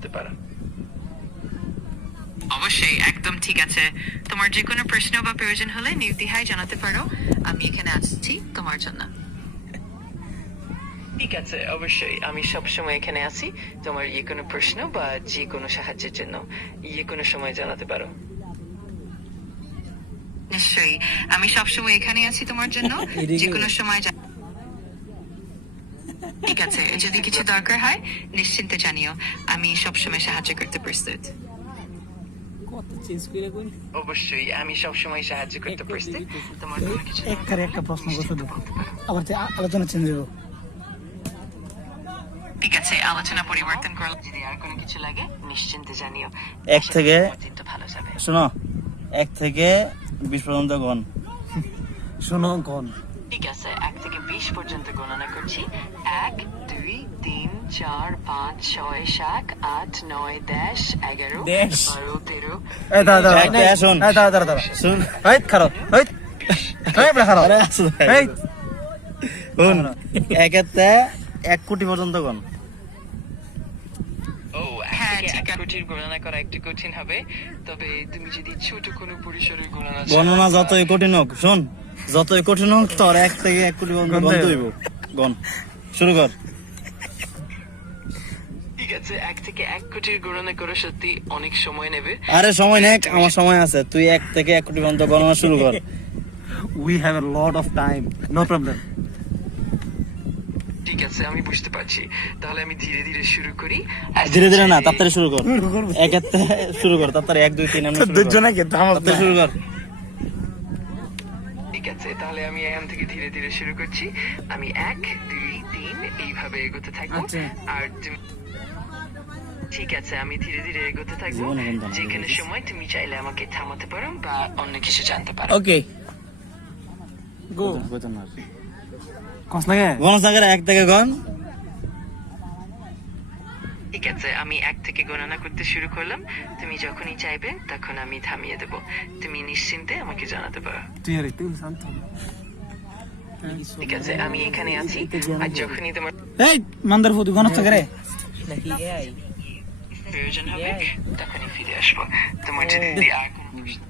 করতে পারো। অবশ্যই, একদম ঠিক আছে। তোমার যে কোনো প্রশ্ন বা প্রয়োজন হলে নির্দ্বিধায় জানাতে পারো। আমি এখানে আছি তোমার জন্য। ঠিক আছে, অবশ্যই, আমি সবসময় এখানে আছি তোমার কোনো প্রশ্ন বা যে কোনো সাহায্যের জন্য কোনো সময় জানাতে পারো। নিশ্চয়ই, আমি সবসময় এখানে আছি তোমার জন্য, যে কোনো সময় ঠিক আছে, যদি কিছু দরকার হয় নিশ্চিন্তে জানিও, আমি সবসময় সাহায্য করতে প্রস্তুত। অবশ্যই, আমি সবসময় সাহায্য করতে প্রস্তুত। তোমার কোনো কিছু একটা প্রশ্ন করতে আবার আলোচনা চেঞ্জ হইব। ঠিক আছে, আলোচনা পরিবর্তন করলে যদি আর কোনো কিছু লাগে নিশ্চিন্তে জানিও। 1 থেকে দিনটা ভালো যাবে। শোনো, 1 থেকে 20 পর্যন্ত গণ। শোনো গণ। ঠিক আছে, 1 থেকে 20 পর্যন্ত গণনা করছি। 1 2 3 4 5 6 7 8 9 10 11 12 13। এই দাদা একটা শোন। এই দাদা শুন, এই খারাপ এই এই বড় খারাপ আরে আসো এই শুন, 1 কোটি পর্যন্ত গণ। ও হ্যাঁ, হ্যাঁ, ঠিক ঠিক আছে। কোটির গণনা করা একটু কঠিন হবে, তবে তুমি যদি ছোট কোনো পরিসরের গণনা গণনা যতই কঠিন হোক, শোন, যতই কঠিন হোক তোর 1 থেকে 1 কোটি পর্যন্ত গণ হইব। গণ শুরু কর। ঠিক আছে, 1 থেকে 1 কোটির গণনা করা সত্যি অনেক সময় নেবে। আরে সময় নেই, আমার সময় আছে। তুই 1 থেকে 1 কোটি পর্যন্ত গণনা শুরু কর। We have a lot of time, no problem. ঠিক আছে, আমি বুঝতে পারছি, তাহলে আমি ধীরে ধীরে শুরু করি। ধীরে ধীরে না, তাড়াতাড়ি শুরু কর। 1 এর থেকে শুরু কর, তাড়াতাড়ি 1 2 3 আমরা শুরু কর। দুজনে তাড়াতাড়ি শুরু কর। ঠিক আছে, তাহলে আমি এখান থেকে ধীরে ধীরে শুরু করছি। আমি 1 2 3 এইভাবে এগোতে থাকবো। আচ্ছা। আর ঠিক আছে, আমি ধীরে ধীরে এগোতে থাকবো। জীবনে কোনটা না, যেখানে সময় তুমি চাইলে আমাকে থামাতে পারো বা অন্য কিছু জানতে পারো। ওকে গো কস লাগে গণসাগরে 1 থেকে গণ। ঠিক আছে, আমি 1 থেকে গণনা করতে শুরু করলাম। তুমি যখনই চাইবে তখন আমি থামিয়ে দেব। তুমি নিশ্চিন্তে আমাকে জানাতে পারো। তুই আর একটু শান্ত হ। ঠিক আছে, আমি এখানে আছি, আর যখনই তোমার এই মান্দার ফুদ গণস করে প্রয়োজন হবে তখনই ফিরে আসবো। তোমার যদি আর কোনো প্রশ্ন